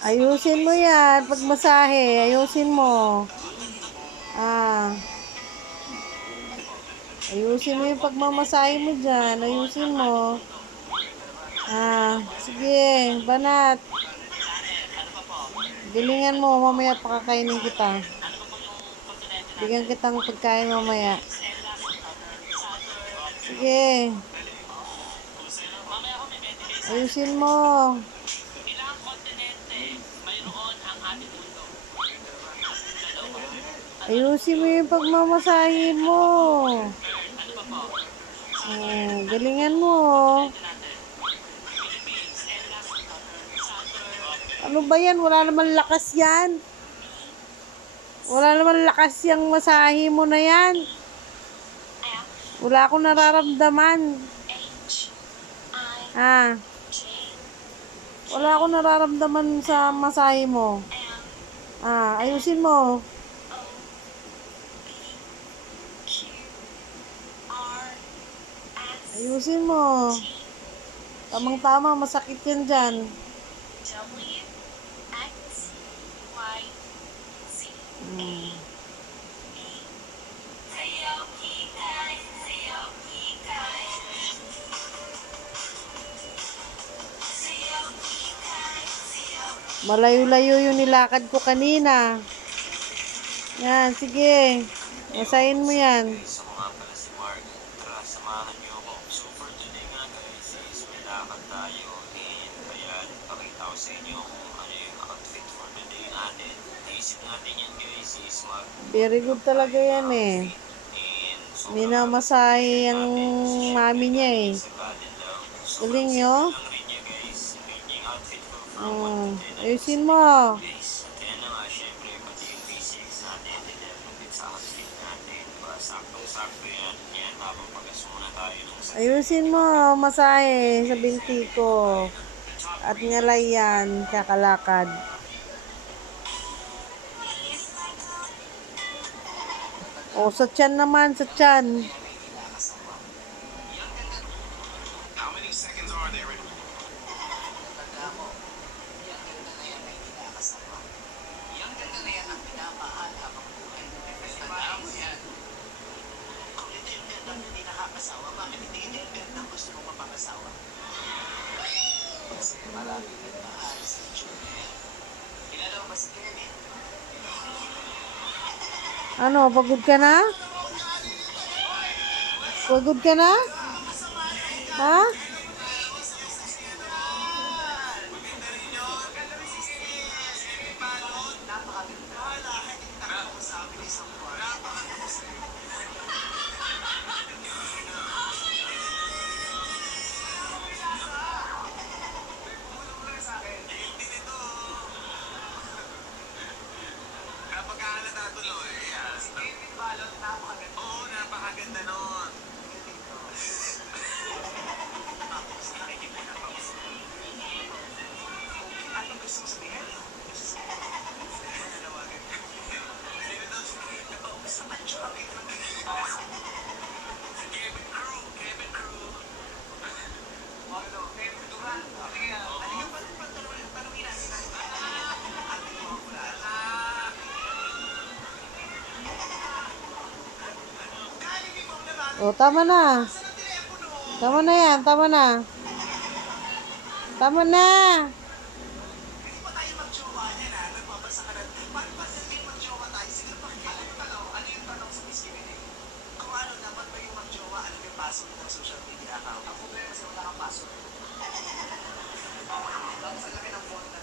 Ayusin mo yan. Pag masahe, ayusin mo. Ah. Ayusin mo yung pagmamasahe mo dyan. Ayusin mo. Ah, sige, banat. Gilingan mo, mamaya pakakainin kita. Bigyan kitang pagkain mamaya. Sige. Ayusin mo. Ayusin mo yung pagmamasahe mo. Oh, galingan mo. Ano ba yan? Wala naman lakas yan. Wala naman lakas yung masahe mo na yan. Wala akong nararamdaman. Ah. Wala akong nararamdaman sa masahe mo. Ah, ayusin mo. Ayusin mo. Tamang-tama, masakit yan dyan. Hmm. Malayo-layo yung nilakad ko kanina. Yan, sige. Masahin mo yan. So mga pala si Mark, tara samahan niyo ako. So for today nga guys is may lakad tayo and kaya pakita ko sa inyo kung ano yung outfit for the day natin. Naisip natin yan guys is mag Very good talaga yan eh. so Minamasahe ang mami niya eh. Galing nyo? ang rin niya guys, yung outfit ko from Oh, 1 to 10 ayusin mo. guys. Kaya na nga syempre pati yung basics natin dinelupit sa outfit natin. Diba? Saktong-sakto yan. Yan habang pag-aso muna tayo ng sa Ayusin mo, masahe sa binti ko. At ngalay yan, kakalakad. O, sa tiyan naman, sa tiyan. How many seconds are there? Yung ganda na yan ang pinamahal habang buhay. Tandaan mo yan. Kung ito yung ganda hindi nakakasawa, bakit hindi ito yung ganda gusto mong mapangasawa? Kasi maraming nagmahal sa Juliet. Kilala mo ba si Kevin? Ano, pagod ka na? Pagod ka na? Ha? O, tama na. Tama na yan, tama na. Tama na magjowa niya na, nagbabasa ka na, paano ba naging magjowa tayo? Sige, pakikala niyo ba ano yung tanong sa Miss Kimini? Kung ano, dapat ba yung magjowa, ano yung password ng social media account? Ako ba kasi wala kang password. Ang laki ng font na